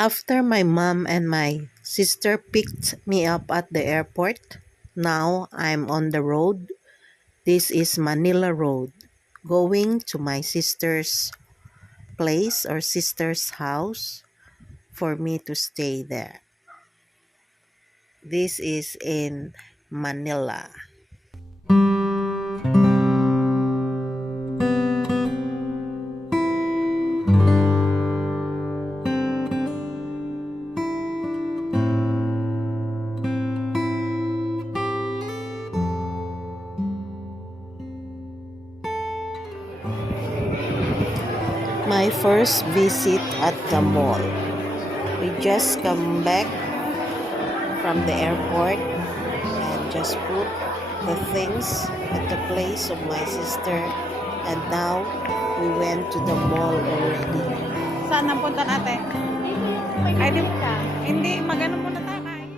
After my mom and my sister picked me up at the airport, now I'm on the road. This is Manila Road, going to my sister's place or sister's house for me to stay there. This is in Manila. My first visit at the mall. We just come back from the airport and just put the things at the place of my sister, and now we went to the mall already. Saan ang punta natin? Ay, di ba? Hindi, magano muna tayo kain.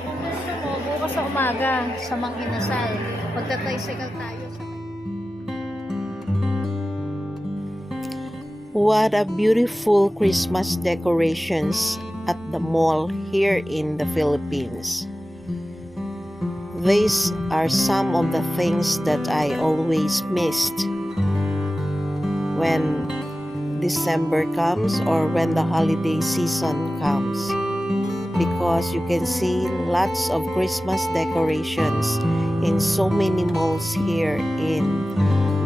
Kung gusto mo, bukas sa umaga, sa Mang Inasal, magta-tricycle tayo sa What a beautiful Christmas decorations at the mall here in the Philippines. These are some of the things that I always missed when December comes or when the holiday season comes, because you can see lots of Christmas decorations in so many malls here in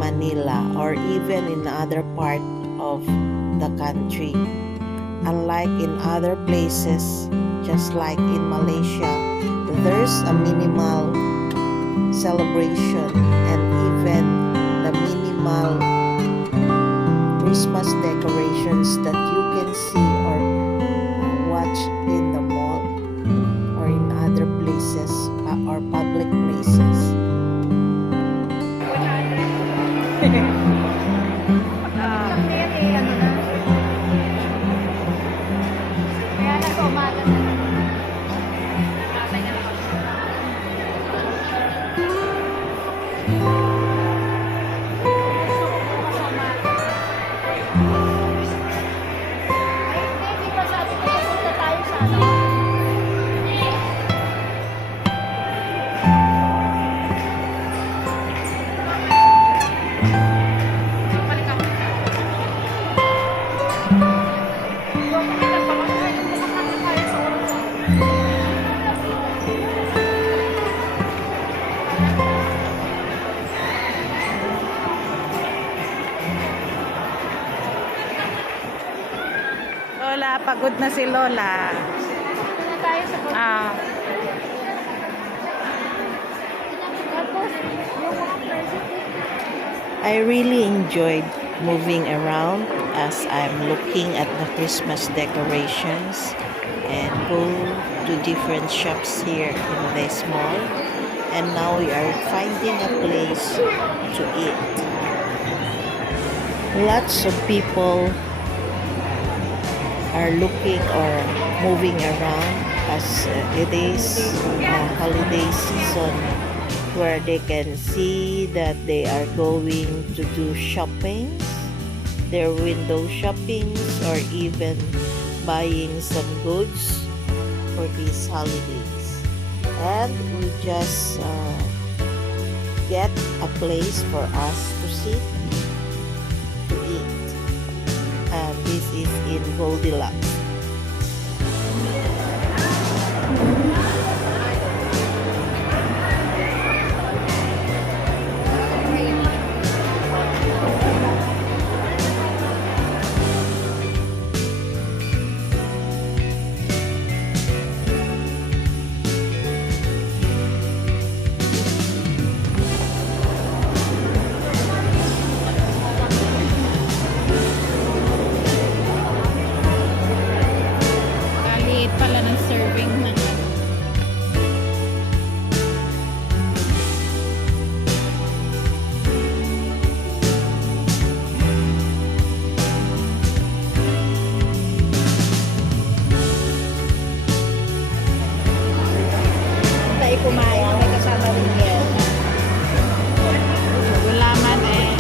Manila or even in other part of the country. Unlike in other places, just like in Malaysia, there's a minimal celebration and even the minimal Christmas decorations that you can see or watch in the mall or in other places or public places. Kaya nasa umaga na. Hindi ba sabi ko punta tayo sa ano? Lola, pagod na si Lola. Punta tayo sa Tapos, yung mga present. I really enjoyed moving around as I'm looking at the Christmas decorations and go to different shops here in this mall. And now we are finding a place to eat. Lots of people are looking or moving around as it is holiday season, where they can see that they are going to do shopping, their window shoppings, or even buying some goods for these holidays. And we just get a place for us to sit to eat. And this is in Goldilocks. Kaliit pala ng serving ng ano. Tayo kumain na may kasama rin yan. Gulaman eh.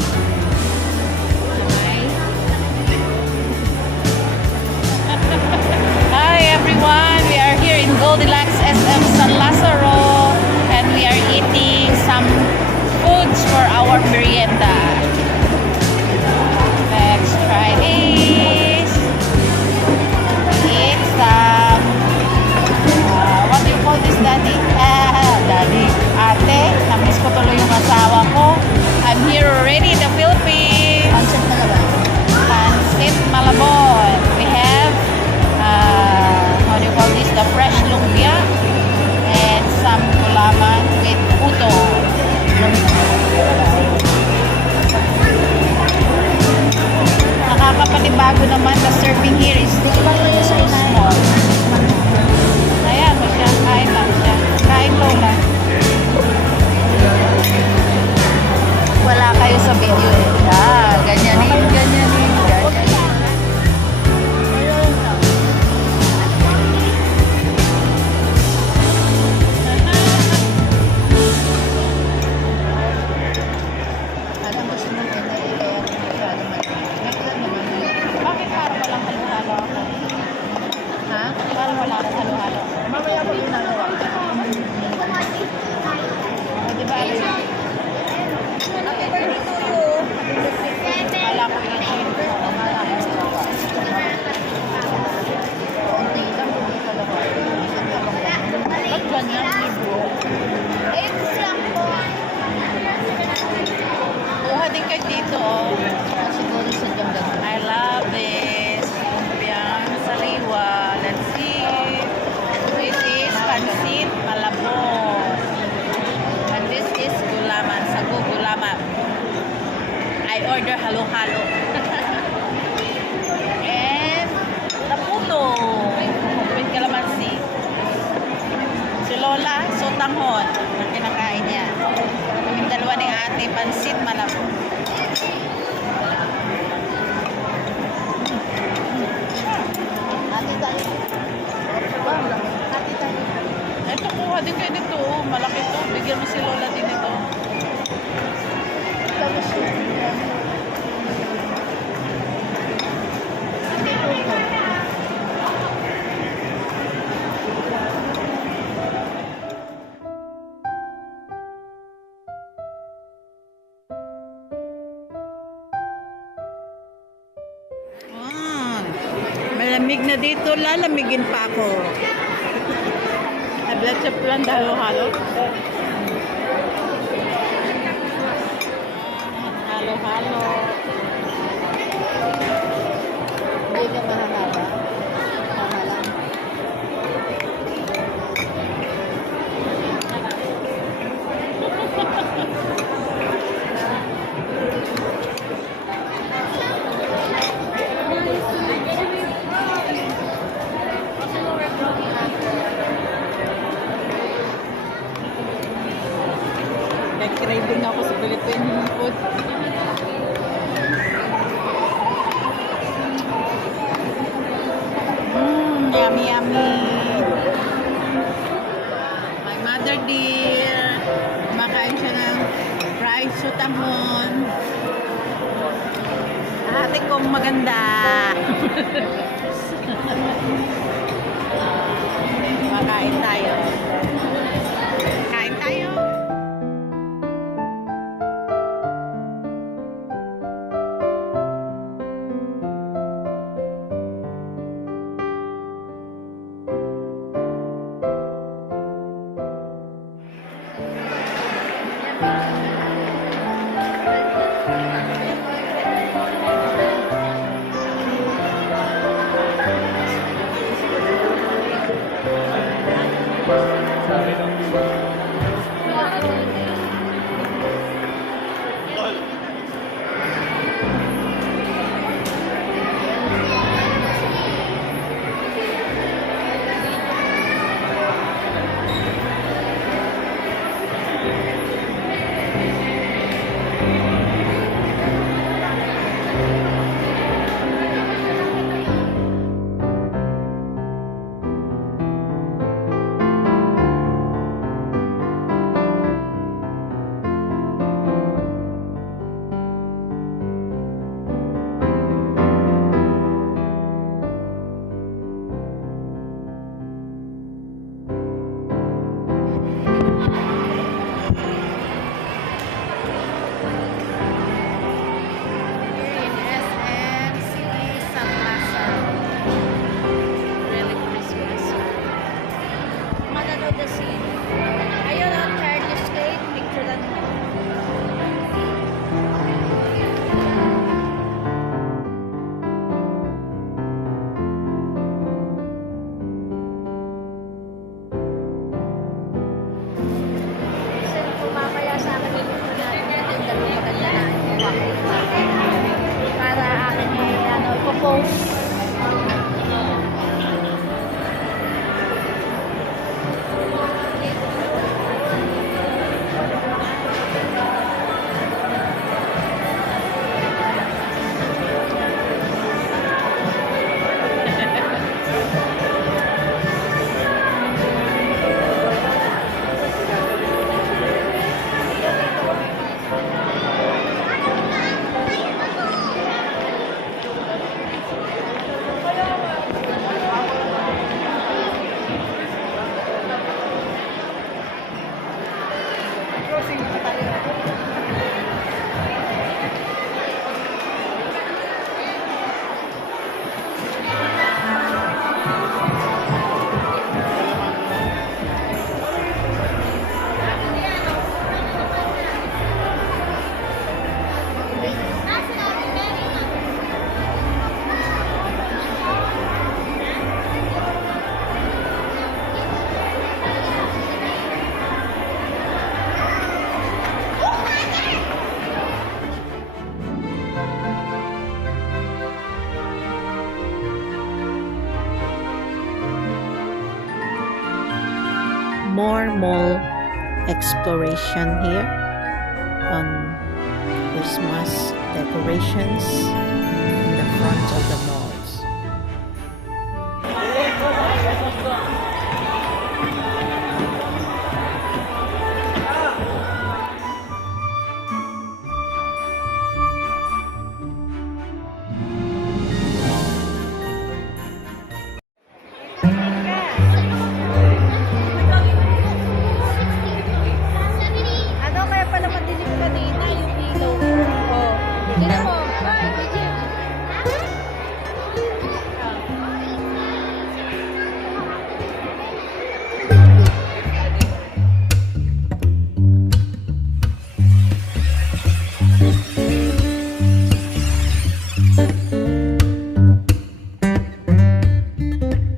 bago naman, the serving here is small. Ayan mo siya, kain lang siya. Kain Lola. Wala kayo sa video eh. Ganyanin, ganyanin, ganyanin. Alam mo sa mga Bakit parang walang halo-halo ako? Ha? Parang wala akong halo-halo. Mamaya mo ginagawa. Di ba alam mo? Happy birthday to you. Wala ko yung gym. Wala ko yung gawa. Konti lang, hindi pala ko. Ba't ganyan, libro? Kuha din kay Tito, oh. Siguro sa dyan. I love this. Lumpiang saliwa. Let's see. This is pansit malabon. And this is gulaman. Sago gulaman. I order halo-halo. And taputo. With calamansi. Si Lola, sotanghon. Ang kinakain niya. Yung dalawa ni ate, pansit malabon. Ate tayo. Ate tayo. Ito, kuha din kayo nito. Oh. Malaki to. Bigyan mo si Lola din ito. Kami siya. Malamig na dito. Lalamigin pa ako. Nablat sa plan halo-halo. Halo-halo. Hindi ka mahahaba. Tama lang. Nag-craving ako sa Philippine food. Yummy, yummy. My mother dear. Kumakain siya ng fried sotanghon. Ate kong maganda. Kumakain tayo. Kain tayo. Sorry. post. More mall exploration here on Christmas decorations in the front of the mall.